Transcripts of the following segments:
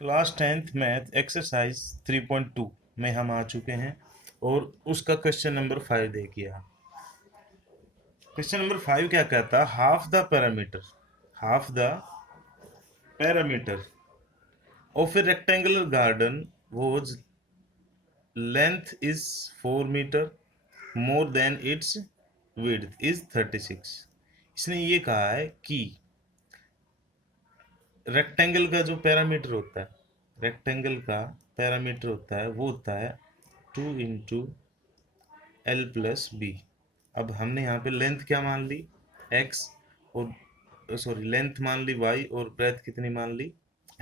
Class 10th math exercise 3.2 में हम आ चुके हैं और उसका क्वेश्चन नंबर 5 देखिए आप। क्वेश्चन नंबर 5 क्या कहता है? Half the parameter of a rectangular garden whose length is 4 metre more than its width is 36। इसने ये कहा है कि रेक्टेंगल का जो पैरामीटर होता है, रेक्टेंगल का पैरामीटर होता है वो होता है 2 × L + B। अब हमने यहाँ पे लेंथ क्या मान ली? x, और सॉरी लेंथ मान ली y, और ब्रेथ कितनी मान ली?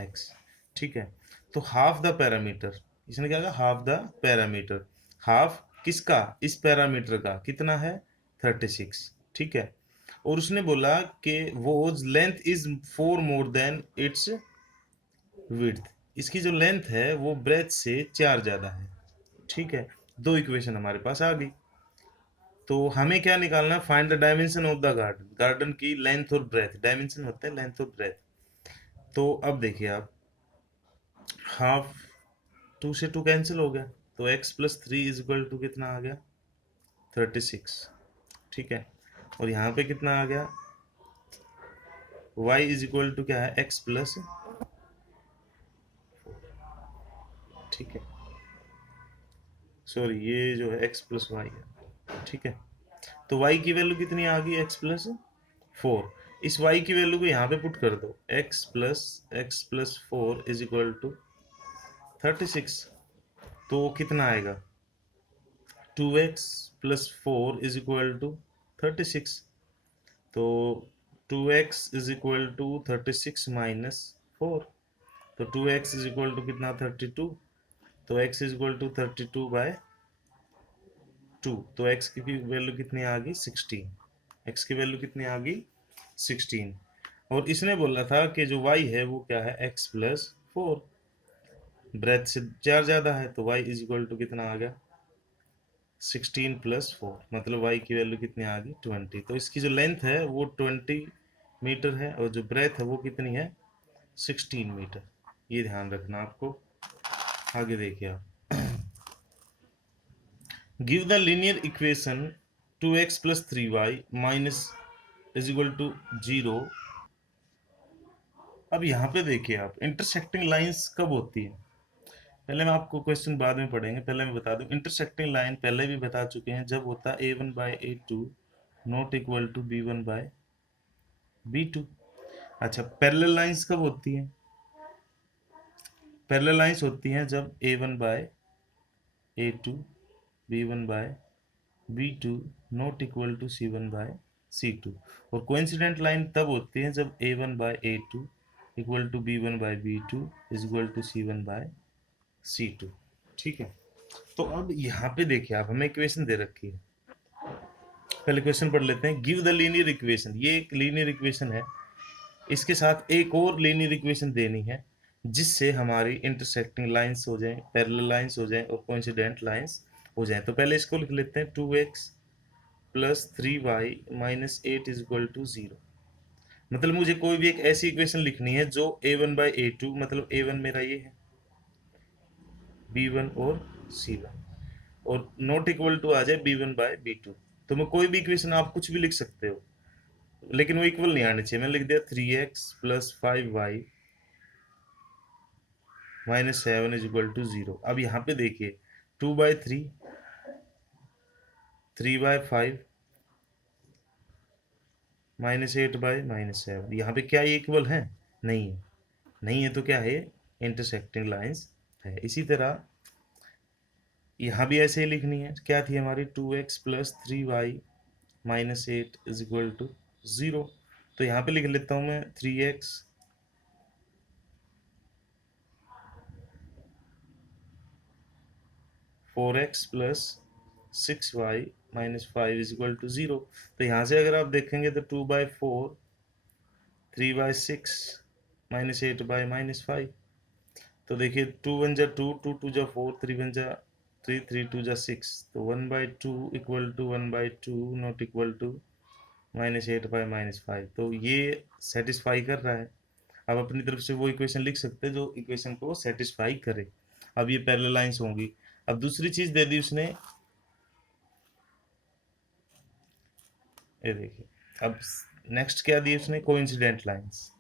x। ठीक है, तो हाफ द पैरामीटर, इसने क्या कहा? Half the parameter. हाफ किसका? इस पैरामीटर का कितना है? 36। ठीक है, और उसने बोला कि वो length is 4 more than its width, इसकी जो लेंथ है वो ब्रेथ से 4 ज्यादा है। ठीक है, दो इक्वेशन हमारे पास आ गई। तो हमें क्या निकालना है? Find the dimension of the garden. Garden की लेंथ और ब्रेथ, डायमेंशन होता है लेंथ और ब्रेथ। तो अब देखिए आप, हाफ 2 से 2 कैंसिल हो गया, तो x + 3 = कितना आ गया? 36। ठीक है, और यहाँ पे कितना आ गया? y क्या है? x+। ठीक है, सॉरी ये जो है x+y है। ठीक है, तो y की वैल्यू कितनी आ गई? x+4। इस y की वैल्यू को यहाँ पे पुट कर दो, x+4 = 36। तो कितना आएगा? 2x + 4 = 36। तो 2x = 36 - 4, तो 2x कितना? 32। तो x = 32/2, तो x की वैल्यू कितनी आ गई? 16। x की वैल्यू कितनी आ गई? 16। और इसने बोला था कि जो y है वो क्या है? x+4, ब्रेथ से 4 ज्यादा है, तो y कितना आ गया? 16 + 4, मतलब y की वैल्यू कितनी आ गई? 20। तो इसकी जो लेंथ है वो 20 मीटर है, और जो ब्रेथ है वो कितनी है? 16 मीटर। ये ध्यान रखना आपको। आगे देखिए आप, give the linear equation 2x + 3y - 0। अब यहाँ पे देखिए आप, इंटरसेक्टिंग लाइंस कब होती है? पहले मैं आपको क्वेश्चन बाद में पढ़ेंगे, पहले मैं बता दूं, इंटरसेक्टिंग लाइन पहले भी बता चुके हैं, जब होता है a1/a2 not equal to b1/b2। अच्छा, पैरेलल लाइंस कब होती हैं? पैरेलल लाइंस होती हैं जब a1/a2 b1/b2 not equal to c1/c2। और कोइंसिडेंट लाइन तब होती है जब a1/a2 equal to b1/b2 is equal to c1/c2। ठीक है, तो अब यहाँ पे देखिए आप, हमें इक्वेशन दे रखी है। पहले क्वेश्चन पढ़ लेते हैं। गिव द लीनियर इक्वेशन, ये एक लीनियर इक्वेशन है, इसके साथ एक और लीनियर इक्वेशन देनी है जिससे हमारी इंटरसेक्टिंग लाइंस हो जाएं, पैरेलल लाइंस हो जाएं, और कोइंसिडेंट लाइंस हो जाएं। तो पहले इसको लिख लेते हैं, 2x + 3y - 8 = 0। मतलब मुझे कोई भी एक ऐसी इक्वेशन लिखनी है जो a1/a2, मतलब a1 मेरा ये है, b1 और c1, और नॉट इक्वल टू आ जाए b1/b2। तो मैं कोई भी इक्वेशन, आप कुछ भी लिख सकते हो, लेकिन वो इक्वल नहीं आनी चाहिए। मैंने लिख दिया 3x + 5y - 7 = 0। अब यहाँ पे देखिए, 2/3, 3/5 -8/-7, यहाँ पे क्या ये इक्वल है? नहीं है। नहीं है तो क्या है? इंटरसेक्टिंग लाइंस है। इसी तरह यहाँ भी ऐसे ही लिखनी है। क्या थी हमारी? 2x + 3y - 8 = 0। तो यहाँ पे लिख लेता हूँ मैं 3x 4x + 6y - 5 = 0। तो यहाँ से अगर आप देखेंगे तो 2/4, 3/6 - 8/-5। तो देखिए, 2 1 जा 2, 2 2 जा 4, 3 1 जा 3, 3 2 जा 6। तो 1/2 = 1/2 नॉट इक्वल टू -8/-5। तो ये सेटिस्फाई कर रहा है। आप अपनी तरफ से वो इक्वेशन लिख सकते हैं जो इक्वेशन को सेटिस्फाई करे। अब ये पैरेलल लाइंस होंगी। अब दूसरी चीज दे दी उसने, ये देखिए, अब नेक्स्ट क्या दी उसने, कोइंसिडेंट लाइंस।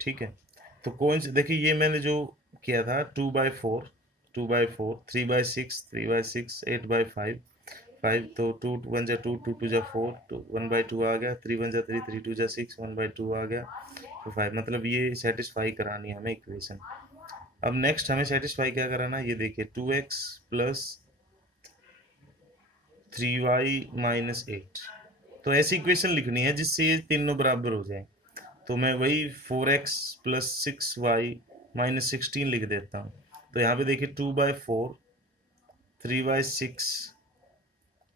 ठीक है, तो कोइंस देखिए ये मैंने जो किया था 2/4, 2/4, 3/6, 3/6, 8/5, 5, तो 2 1 जा 2, 2 2 जा 4, 1/2 आ गया, 3 1 जा 3, 3 2 जा 6, 1/2 आ गया, तो 5। मतलब ये सेटिस्फाई करानी है हमें इक्वेशन। अब नेक्स्ट हमें सेटिस्फाई क्या कराना है, ये देखिए 2x प्लस 3y-8। तो ऐसी इक्वेशन लिखनी है जिससे ये तीनों बराबर हो जाए। तो मैं वही 4x प्लस 6y-16 लिख देता हूँ। तो यहाँ पे देखिए 2/4, 3/6,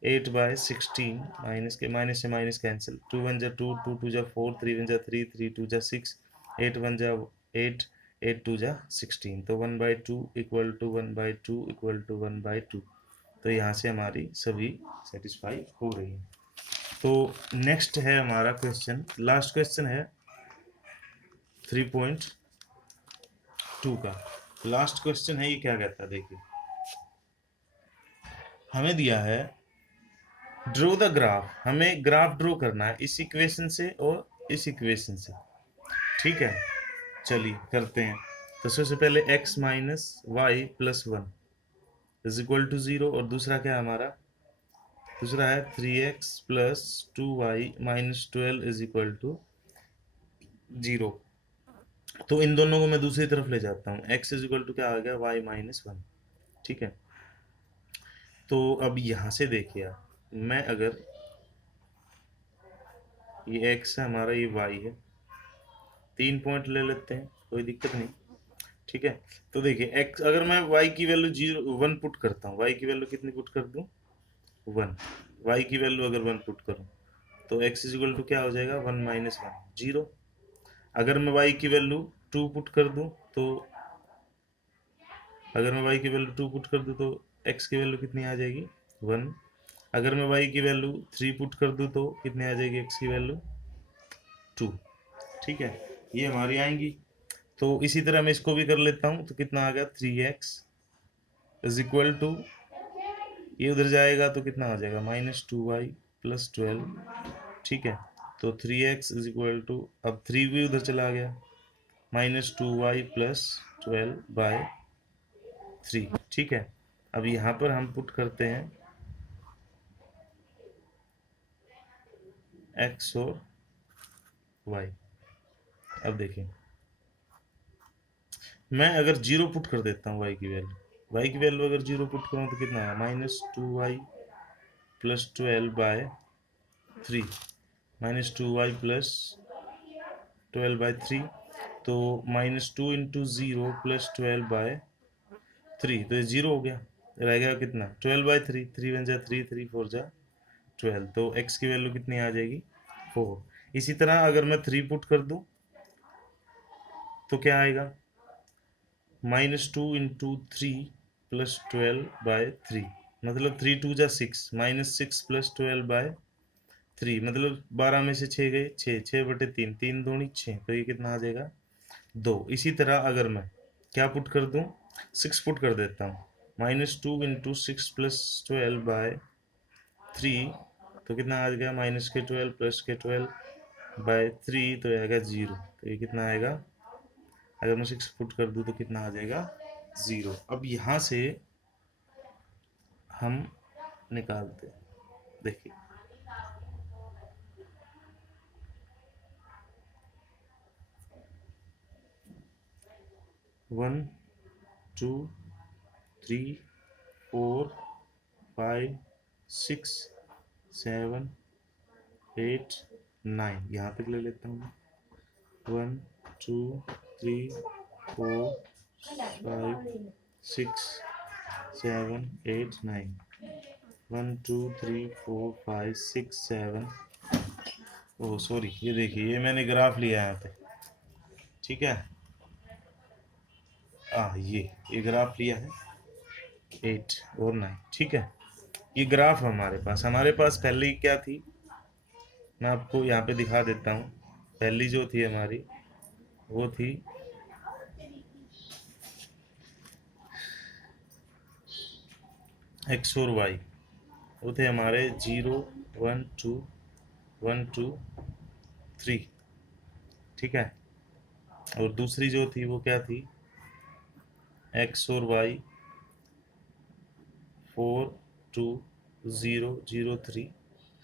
8/16, माइनस से माइनस कैंसिल, 2 1 जा 2, 2 2 जा 4, 3 1 जा 3, 3 2 जा 6, 8 1 जा 8, 8 2 जा 16, तो 1/2 इक्वल टू 1/2 इक्वल टू 1/2। तो यहाँ से हमारी सभी सेटिस्फाई हो रही है। तो नेक्स्ट है हमारा क्वेश्चन, लास्ट क्वेश्चन है 3.2 का। लास्ट क्वेश्चन है, ये क्या कहता है देखिए, हमें दिया है ड्रॉ द ग्राफ, हमें ग्राफ ड्रॉ करना है इस इक्वेशन से और इस इक्वेशन से। ठीक है, चलिए करते हैं। तो सबसे पहले x minus y plus 1 is equal to 0, और दूसरा क्या है हमारा, दूसरा है 3x plus 2y minus 12 is equal to 0। तो इन दोनों को मैं दूसरी तरफ ले जाता हूँ, x इज इक्वल टू क्या आ गया, y माइनस 1। ठीक है, तो अब यहाँ से देखिए आप, मैं अगर ये x है हमारा, ये y है, 3 पॉइंट ले लेते हैं, कोई दिक्कत नहीं। ठीक है, तो देखिए x, अगर मैं y की वैल्यू 1 पुट करता हूँ, y की वैल्यू कितनी पुट कर दूँ, 1। y की वैल्यू अगर 1 पुट करूँ तो x इज इक्वल टू क्या हो जाएगा, 1 माइनस 1, 0। अगर मैं y की वैल्यू 2 पुट कर दूँ तो, अगर मैं y की वैल्यू 2 पुट कर दूँ तो x की वैल्यू कितनी आ जाएगी, 1। अगर मैं y की वैल्यू 3 पुट कर दूँ तो कितनी आ जाएगी, x की वैल्यू 2। ठीक है, ये हमारी आएंगी। तो इसी तरह मैं इसको भी कर लेता हूँ, तो कितना आ गया, 3x इज इक्वल टू, ये उधर जाएगा तो कितना आ जाएगा, -2y प्लस 12। ठीक है, तो 3x इज इक्वल टू, अब 3 भी उधर चला गया, -2y प्लस 12/3। ठीक है, अब यहाँ पर हम पुट करते हैं x और y। अब देखिए, मैं अगर 0 पुट कर देता हूँ y की वैल्यू अगर 0 पुट करूँ तो कितना है, -2y प्लस 12/3, -2y प्लस 12/3, तो -2 इंटू 0 प्लस 12/3, तो ये 0 हो गया, रह गया कितना, 12/3, 3 1 जा 3, 3 4 जा 12, तो x की वैल्यू कितनी आ जाएगी, 4। इसी तरह अगर मैं 3 पुट कर दूं तो क्या आएगा, -2 इंटू 3 प्लस 12/3, मतलब 3 2 जा 6, -6 प्लस 12/3, मतलब 12 में से 6 गए, 6, 6/3, 3 दूनी 6, तो ये कितना आ जाएगा, 2। इसी तरह अगर मैं क्या पुट कर दूं, 6 पुट कर देता हूँ, -2 इंटू 6 प्लस 12/3, तो कितना आ गया, -12 प्लस 12/3, तो आएगा 0। तो ये कितना आएगा, अगर मैं 6 पुट कर दूं तो कितना आ जाएगा, 0। अब यहाँ से हम निकालते हैं, देखिए 1 2 3 4 5 6 7 8 9, यहाँ तक ले लेता हूँ, 1 2 3 4 5 6 7 8 9, 1 2 3 4 5 6 7, ओह सॉरी, ये देखिए ये मैंने ग्राफ लिया है यहाँ पे। ठीक है, ये ग्राफ लिया है 8 और 9। ठीक है, ये ग्राफ हमारे पास पहले ही क्या थी, मैं आपको यहाँ पे दिखा देता हूँ। पहली जो थी हमारी वो थी एक्स और वाई, वो थे हमारे 0 1 2 1 2 3, ठीक है। और दूसरी जो थी वो क्या थी, एक्स और वाई 4 2 0 0 3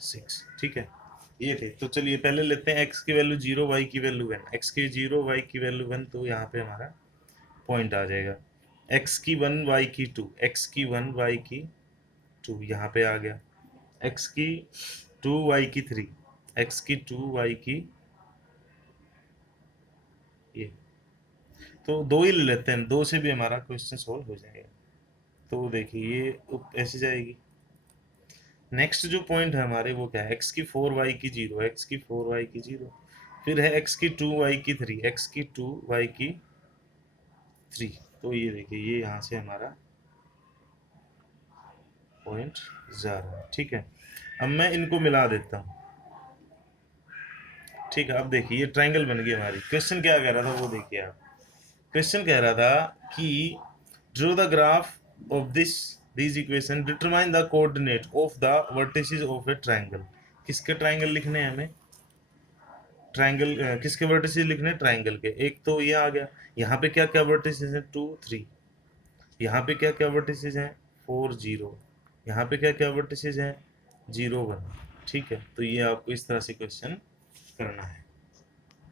6, ठीक है। ये थे। तो चलिए पहले लेते हैं एक्स की वैल्यू 0, वाई की वैल्यू 1। एक्स की 0, वाई की वैल्यू 1, तो यहाँ पे हमारा पॉइंट आ जाएगा। एक्स की 1, वाई की 2, एक्स की 1, वाई की 2 यहाँ पे आ गया। एक्स की 2, वाई की 3, एक्स की 2, वाई की ये। तो दो ही ले लेते हैं, दो से भी हमारा क्वेश्चन सॉल्व हो जाएगा। तो देखिए ये ऐसे जाएगी। नेक्स्ट जो पॉइंट है हमारे वो क्या है, एक्स की 4, वाई की 0, एक्स की 4, वाई की 0। फिर है एक्स की 2, वाई की 3, एक्स की 2, वाई की 3। तो ये देखिए ये यहाँ से हमारा पॉइंट जा रहा है, ठीक है। अब मैं इनको मिला देता हूँ, ठीक है। अब देखिए ये ट्रायंगल बन गई हमारी। क्वेश्चन क्या कह रहा था वो देखिए आप। क्वेश्चन कह रहा था कि draw the graph of this equation, determine the coordinate of the vertices of A triangle. किसके ट्रायंगल लिखने हैं हमें, ट्रायंगल किसके वर्टिसेस लिखने हैं, ट्रायंगल के। एक तो ये आ गया, यहाँ पे क्या क्या वर्टिसेस हैं, 2 3। यहाँ पे क्या क्या वर्टिसेस हैं, 4 0। यहाँ पे क्या क्या वर्टिसेस हैं, 0 1, ठीक है। तो ये आपको इस तरह से क्वेश्चन करना है।